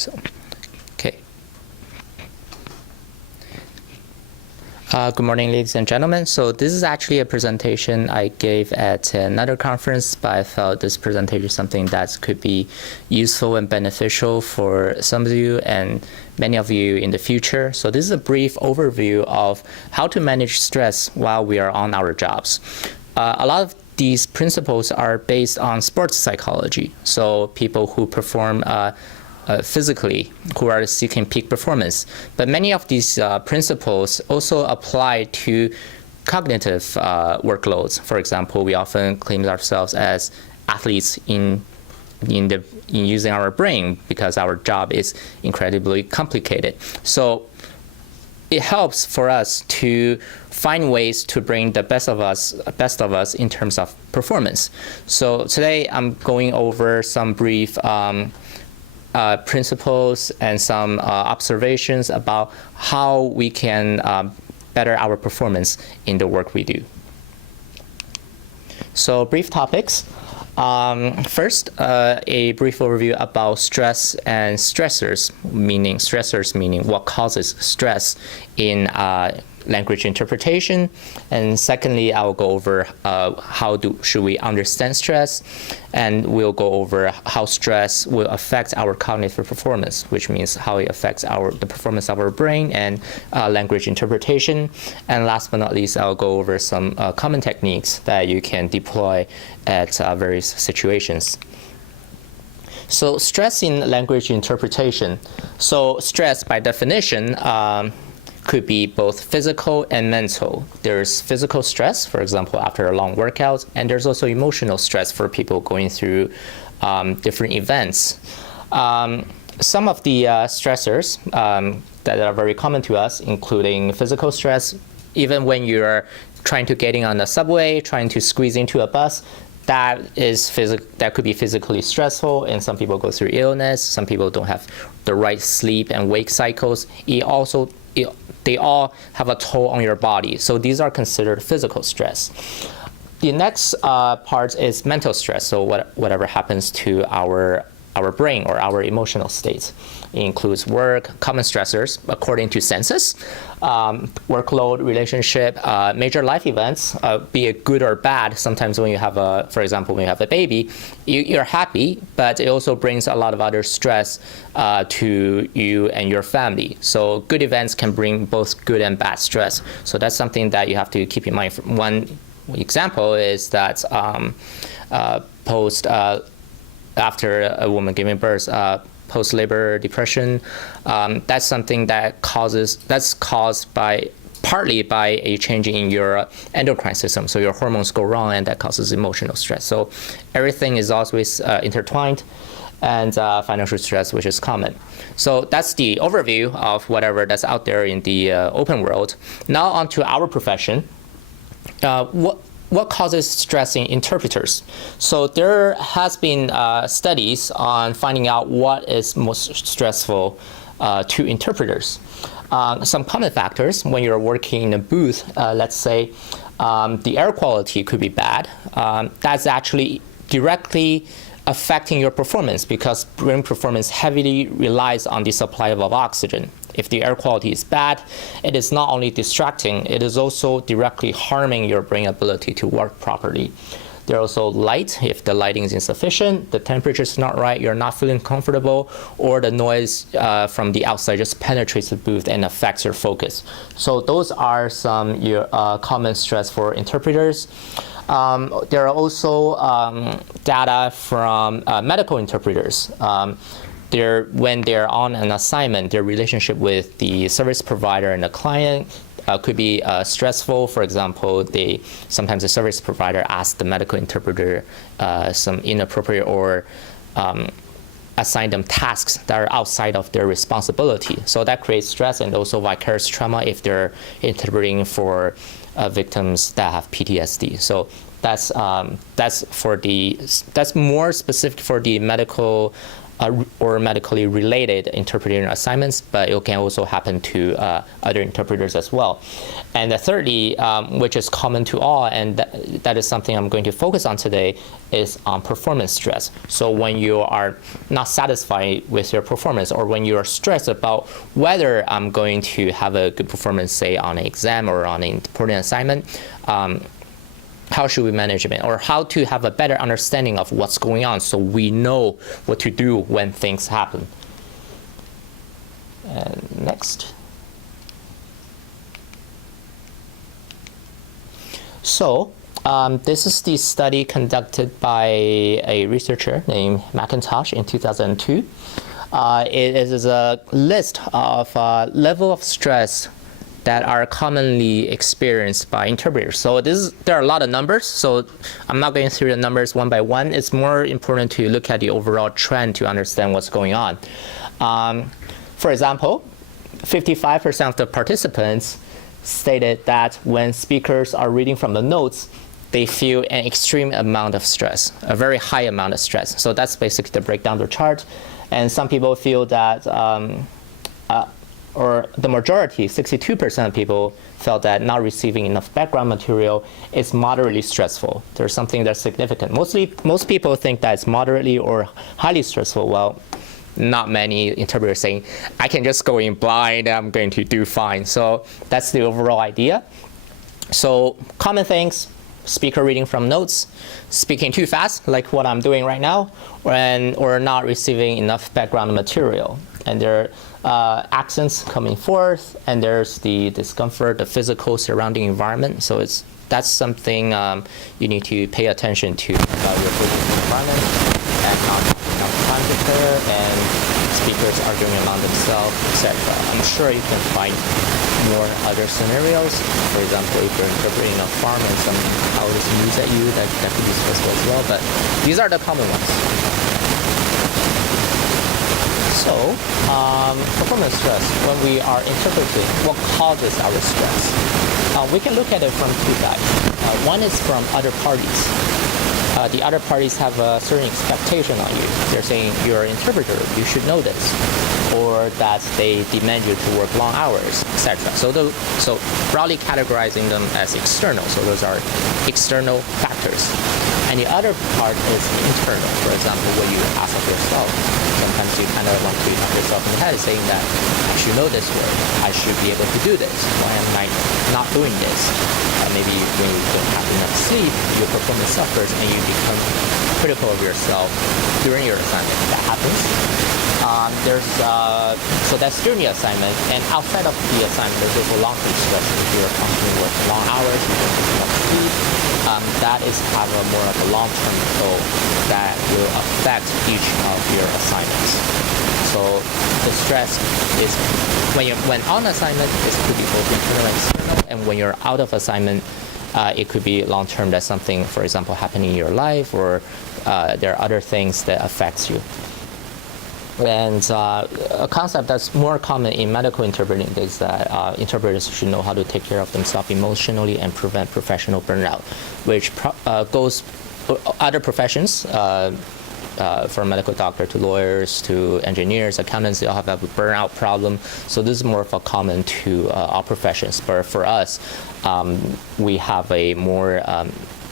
So, okay. Good morning, ladies and gentlemen. So this is actually a presentation I gave at another conference, but I felt this presentation is something that could be useful and beneficial for some of you and many of you in the future. So this is a brief overview of how to manage stress while we are on our jobs. A lot of these principles are based on sports psychology. So people who perform physically, who are seeking peak performance. But many of these principles also apply to cognitive workloads. For example, we often claim ourselves as athletes in using our brain because our job is incredibly complicated. So it helps for us to find ways to bring the best of us in terms of performance. So today I'm going over some brief principles and some observations about how we can better our performance in the work we do. So brief topics. First, a brief overview about stress and stressors, meaning what causes stress in language interpretation. And secondly, I'll go over should we understand stress, and we'll go over how stress will affect our cognitive performance, which means how it affects the performance of our brain and language interpretation. And last but not least, I'll go over some common techniques that you can deploy at various situations. So stress in language interpretation. So stress, by definition, could be both physical and mental. There's physical stress, for example, after a long workout, and there's also emotional stress for people going through different events. Some of the stressors that are very common to us, including physical stress, even when you're trying to get in on the subway, trying to squeeze into a bus, that could be physically stressful, and some people go through illness. Some people don't have the right sleep and wake cycles. They all have a toll on your body. So these are considered physical stress. The next part is mental stress. So whatever happens to our brain or our emotional states. It includes work, common stressors according to census, workload, relationship, major life events, be it good or bad. Sometimes when you have for example, when you have a baby, you're happy, but it also brings a lot of other stress to you and your family. So good events can bring both good and bad stress. So that's something that you have to keep in mind. One example is that after a woman giving birth, post-labor depression, that's something that's caused partly by a change in your endocrine system. So your hormones go wrong, and that causes emotional stress. So everything is always intertwined, and financial stress, which is common. So that's the overview of whatever that's out there in the open world. Now on to our profession. What causes stress in interpreters? So there has been studies on finding out what is most stressful to interpreters. Some common factors when you're working in a booth, let's say the air quality could be bad. That's actually directly affecting your performance because brain performance heavily relies on the supply of oxygen. If the air quality is bad, it is not only distracting, it is also directly harming your brain ability to work properly. There's also light. If the lighting is insufficient, the temperature is not right, you're not feeling comfortable, or the noise from the outside just penetrates the booth and affects your focus. So those are some common stress for interpreters. There are also data from medical interpreters. When they're on an assignment, their relationship with the service provider and the client could be stressful. For example, sometimes the service provider asks the medical interpreter some inappropriate or assign them tasks that are outside of their responsibility. So that creates stress and also vicarious trauma if they're interpreting for victims that have PTSD. So that's more specific for the medical or medically related interpreting assignments, but it can also happen to other interpreters as well. And thirdly, which is common to all, and that is something I'm going to focus on today, is on performance stress. So when you are not satisfied with your performance, or when you are stressed about whether I'm going to have a good performance, say on an exam or on an important assignment, how should we manage it, or how to have a better understanding of what's going on so we know what to do when things happen. And next. So this is the study conducted by a researcher named McIntosh in 2002. It is a list of level of stress that are commonly experienced by interpreters. So there are a lot of numbers, so I'm not going through the numbers one by one. It's more important to look at the overall trend to understand what's going on. For example, 55% of the participants stated that when speakers are reading from the notes, they feel an extreme amount of stress, a very high amount of stress. So that's basically the breakdown of the chart. And some people feel that or the majority, 62% of people, felt that not receiving enough background material is moderately stressful. There's something that's significant. Most people think that it's moderately or highly stressful. Well, not many interpreters saying, I can just go in blind, I'm going to do fine. So that's the overall idea. So common things: speaker reading from notes, speaking too fast, like what I'm doing right now, or not receiving enough background material. And there are accents coming forth, and there's the discomfort, the physical surrounding environment. So that's something you need to pay attention to about your physical environment, and not enough time to prepare, and speakers arguing among themselves, etc. I'm sure you can find more other scenarios. For example, if you're interpreting a farm and some cows muse at you, that could be stressful as well. But these are the common ones. So, performance stress, when we are interpreting what causes our stress, we can look at it from two sides. One is from other parties. The other parties have a certain expectation on you. They're saying, you're an interpreter, you should know this. Or that they demand you to work long hours, etc. So broadly categorizing them as external. So those are external factors. And the other part is internal. For example, what you ask of yourself. Sometimes you kind of want to knock yourself in the head saying that I should know this word. I should be able to do this. Why am I not doing this? Maybe when you don't have enough sleep, your performance suffers and you become critical of yourself during your assignment. That happens. So that's during the assignment, and outside of the assignment, there's also long-term stress. If you're constantly working long hours, you don't get enough sleep, that is have a more of a long-term toll that will affect each of your assignments. So the stress is when on assignment, it could be both internal and external, and when you're out of assignment, it could be long-term. That's something, for example, happening in your life, or there are other things that affects you. And a concept that's more common in medical interpreting is that interpreters should know how to take care of themselves emotionally and prevent professional burnout, which goes other professions, from medical doctor to lawyers to engineers, accountants. They all have a burnout problem. So this is more of a common to all professions. But for us, we have a more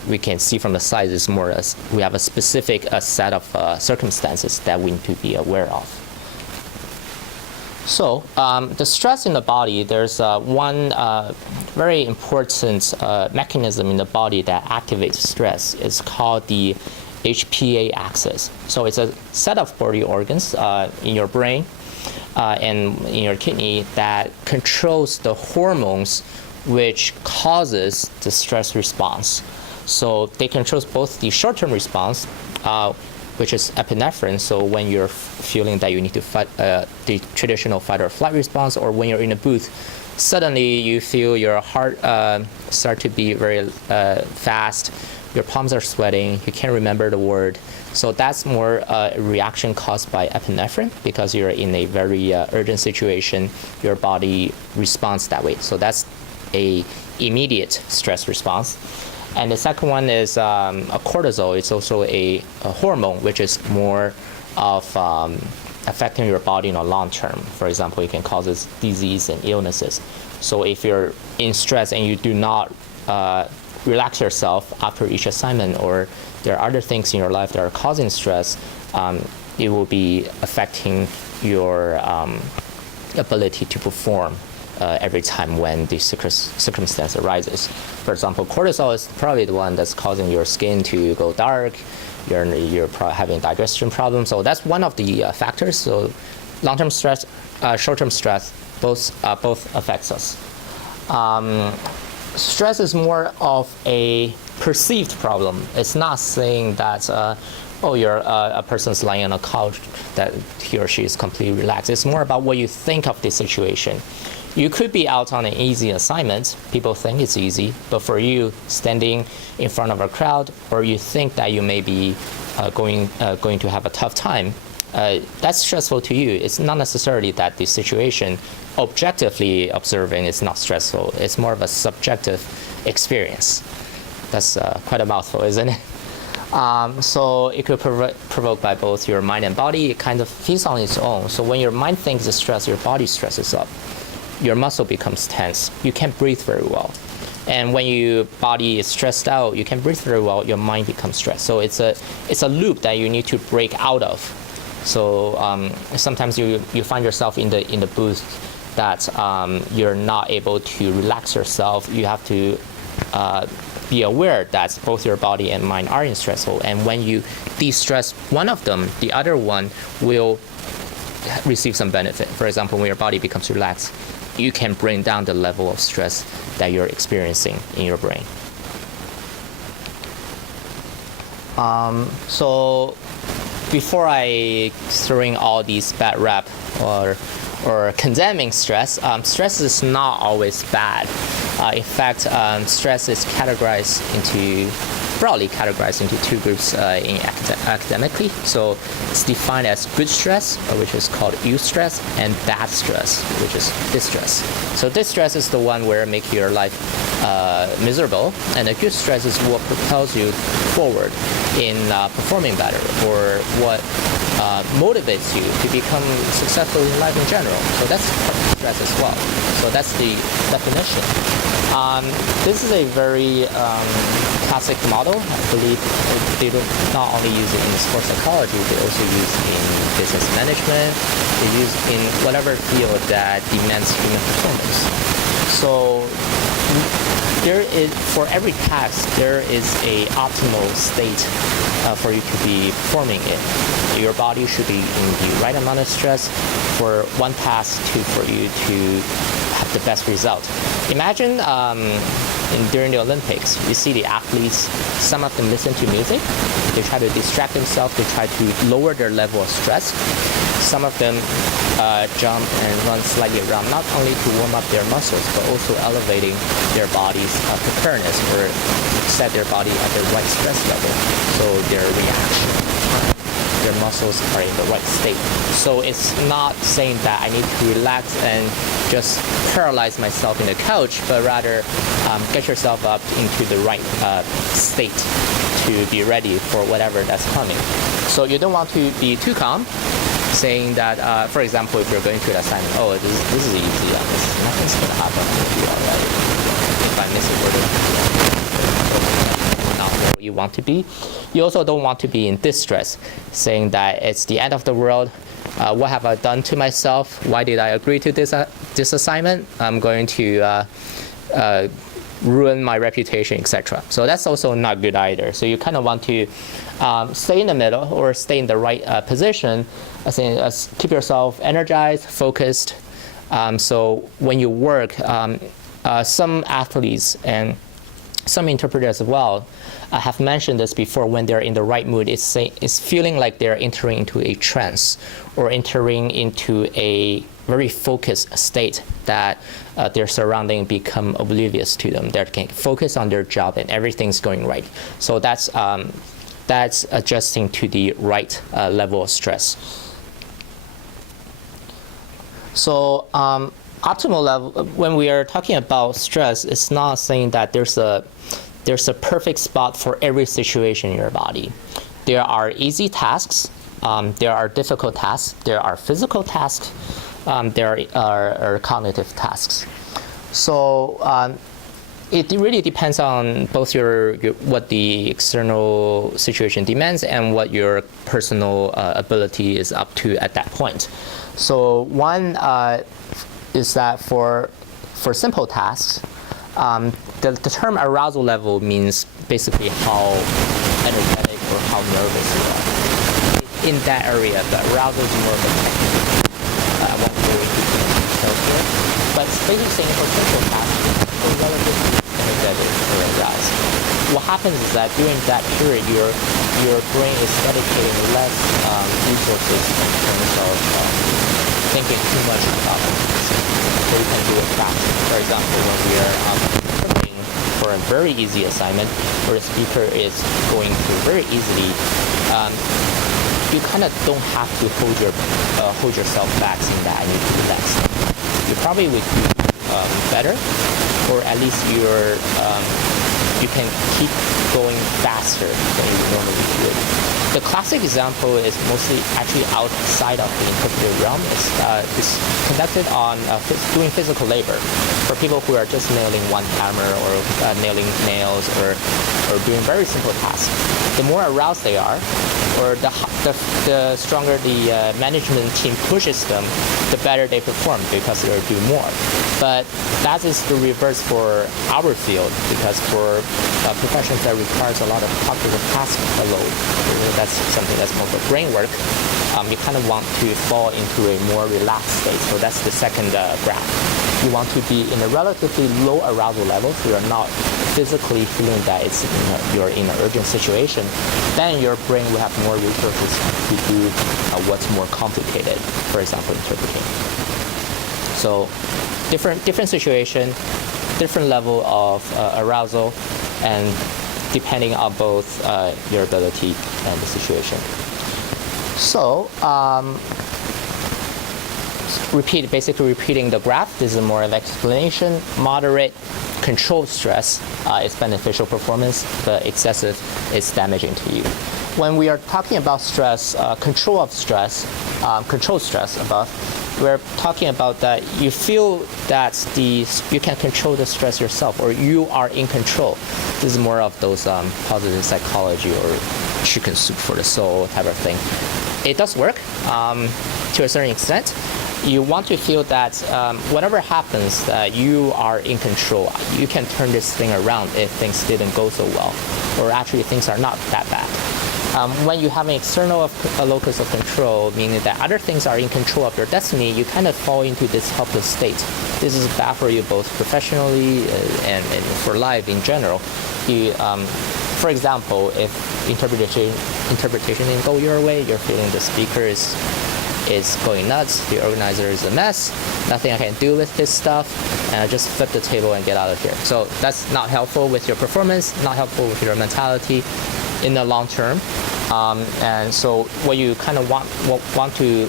we can see from the slides is more we have a specific set of circumstances that we need to be aware of. So the stress in the body, there's one very important mechanism in the body that activates stress. It's called the HPA axis. So it's a set of body organs in your brain and in your kidney that controls the hormones which causes the stress response. So they control both the short-term response, which is epinephrine. So when you're feeling that you need to fight the traditional fight or flight response, or when you're in a booth, suddenly you feel your heart start to beat very fast, your palms are sweating, you can't remember the word. So that's more a reaction caused by epinephrine, because you're in a very urgent situation, your body responds that way. So that's a immediate stress response. And the second one is a cortisol. It's also a hormone, which is more of affecting your body in the long term. For example, it can cause disease and illnesses. So if you're in stress and you do not relax yourself after each assignment, or there are other things in your life that are causing stress, it will be affecting your ability to perform every time when the circumstance arises. For example, cortisol is probably the one that's causing your skin to go dark. You're probably having digestion problems. So that's one of the factors. So long-term stress, short-term stress, both affects us. Stress is more of a perceived problem. It's not saying that, a person's lying on a couch, that he or she is completely relaxed. It's more about what you think of the situation. You could be out on an easy assignment. People think it's easy, but for you, standing in front of a crowd, or you think that you may be going to have a tough time, that's stressful to you. It's not necessarily that the situation, objectively observing, is not stressful. It's more of a subjective experience. That's quite a mouthful, isn't it? So it could provoke by both your mind and body. It kind of feeds on its own. So when your mind thinks it's stress, your body stresses up. Your muscle becomes tense. You can't breathe very well. And when your body is stressed out, you can't breathe very well, your mind becomes stressed. So it's a loop that you need to break out of. So sometimes you find yourself in the booth that you're not able to relax yourself. You have to be aware that both your body and mind are in stressful. And when you de-stress one of them, the other one will receive some benefit. For example, when your body becomes relaxed, you can bring down the level of stress that you're experiencing in your brain. So before I throwing all these bad rap or condemning stress, stress is not always bad. In fact, stress is broadly categorized into two groups academically. So it's defined as good stress, which is called eustress, and bad stress, which is distress. So distress is the one where it makes your life miserable, and the good stress is what propels you forward in performing better, or what motivates you to become successful in life in general. So that's stress as well. So that's the definition. This is a very classic model. I believe they do not only use it in sports psychology, they also use it in business management. They use it in whatever field that demands human performance. So there is, for every task, there is a optimal state for you to be performing it. Your body should be in the right amount of stress for one task for you to have the best result. Imagine during the Olympics, you see the athletes, some of them listen to music, they try to distract themselves, they try to lower their level of stress. Some of them jump and run slightly around, not only to warm up their muscles, but also elevating their body's preparedness, or set their body at the right stress level, so their reaction, their muscles are in the right state. So it's not saying that I need to relax and just paralyze myself in the couch, but rather get yourself up into the right state to be ready for whatever that's coming. So you don't want to be too calm, saying that, for example, if you're going to an assignment, this is easy, nothing's going to happen, it'll be all right. If I miss a word, not where you want to be. You also don't want to be in distress, saying that it's the end of the world. What have I done to myself? Why did I agree to this assignment? I'm going to ruin my reputation, etc. So that's also not good either. So you kind of want to stay in the middle, or stay in the right position, as keep yourself energized, focused. So when you work, some athletes and some interpreters as well have mentioned this before. When they're in the right mood, it's feeling like they're entering into a trance, or entering into a very focused state that their surrounding become oblivious to them. They can focus on their job and everything's going right. So that's adjusting to the right level of stress. So optimal level, when we are talking about stress, it's not saying that there's a perfect spot for every situation in your body. There are easy tasks, There are difficult tasks, there are physical tasks, there are cognitive tasks. So it really depends on both what the external situation demands and what your personal ability is up to at that point. So one is that for simple tasks, the term arousal level means basically how energetic or how nervous you are in that area. The arousal is more of a technique. I won't go into details here, but basically saying for simple tasks, you're relatively energetic or aroused. What happens is that during that period, your brain is dedicating less resources in terms of thinking too much about things. So you can do it fast. For example, when we are preparing for a very easy assignment, where the speaker is going through very easily, you kind of don't have to hold yourself back saying that I need to do next. You probably would do better, or at least you can keep going faster than you normally would. The classic example is mostly actually outside of the interpretive realm. It's conducted on doing physical labor for people who are just nailing one hammer or nailing nails or doing very simple tasks. The more aroused they are, or the stronger the management team pushes them, the better they perform because they'll do more. But that is the reverse for our field, because for professions that requires a lot of cognitive task load, that's something that's more for brain work, you kind of want to fall into a more relaxed state. So that's the second graph. You want to be in a relatively low arousal level, so you're not physically feeling that you're in an urgent situation. Then your brain will have more resources to do what's more complicated, for example, interpreting. So different situation, different level of arousal, and depending on both your ability and the situation. So basically repeating the graph. This is more of explanation. Moderate, controlled stress is beneficial performance, but excessive is damaging to you. When we are talking about stress, controlled stress above, we're talking about that you feel that you can control the stress yourself, or you are in control. This is more of those positive psychology or chicken soup for the soul type of thing. It does work to a certain extent. You want to feel that whatever happens, you are in control. You can turn this thing around if things didn't go so well, or actually things are not that bad. When you have an external locus of control, meaning that other things are in control of your destiny, you kind of fall into this helpless state. This is bad for you both professionally and for life in general. For example, if interpretation didn't go your way, you're feeling the speaker is going nuts, the organizer is a mess, nothing I can do with this stuff, and I just flip the table and get out of here. So that's not helpful with your performance, not helpful with your mentality in the long term. And so what you kind of want to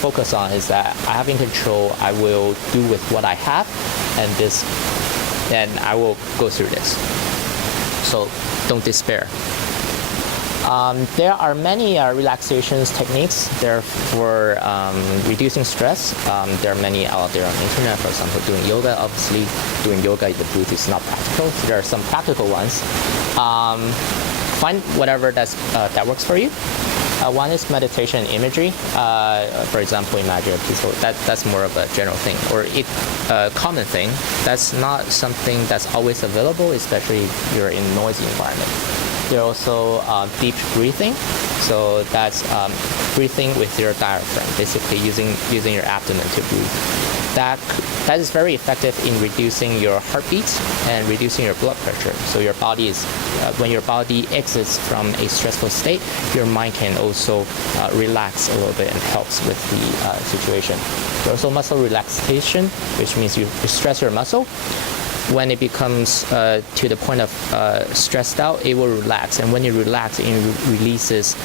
focus on is that I have in control, I will do with what I have, and I will go through this. So don't despair. There are many relaxations techniques. They're for reducing stress. There are many out there on the internet. For example, doing yoga. Obviously, doing yoga in the booth is not practical. So there are some practical ones. Find whatever that works for you. One is meditation and imagery. For example, imagine a peaceful. That's more of a general thing, or a common thing. That's not something that's always available, especially if you're in a noisy environment. There are also deep breathing. So that's breathing with your diaphragm, basically using your abdomen to breathe. That is very effective in reducing your heartbeat and reducing your blood pressure. So your body is, when your body exits from a stressful state, your mind can also relax a little bit and helps with the situation. There's also muscle relaxation, which means you stress your muscle. When it becomes to the point of stressed out, it will relax, and when you relax, it releases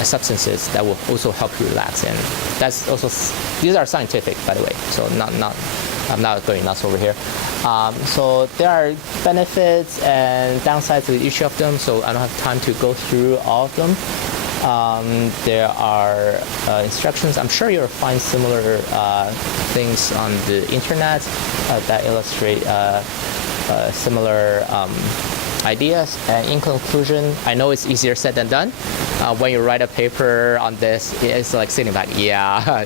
substances that will also help you relax. And that's also, these are scientific, by the way. So I'm not going nuts over here. So there are benefits and downsides to each of them. So I don't have time to go through all of them. There are instructions. I'm sure you'll find similar things on the internet that illustrate similar ideas. And in conclusion, I know it's easier said than done. When you write a paper on this, it's like sitting back. Yeah,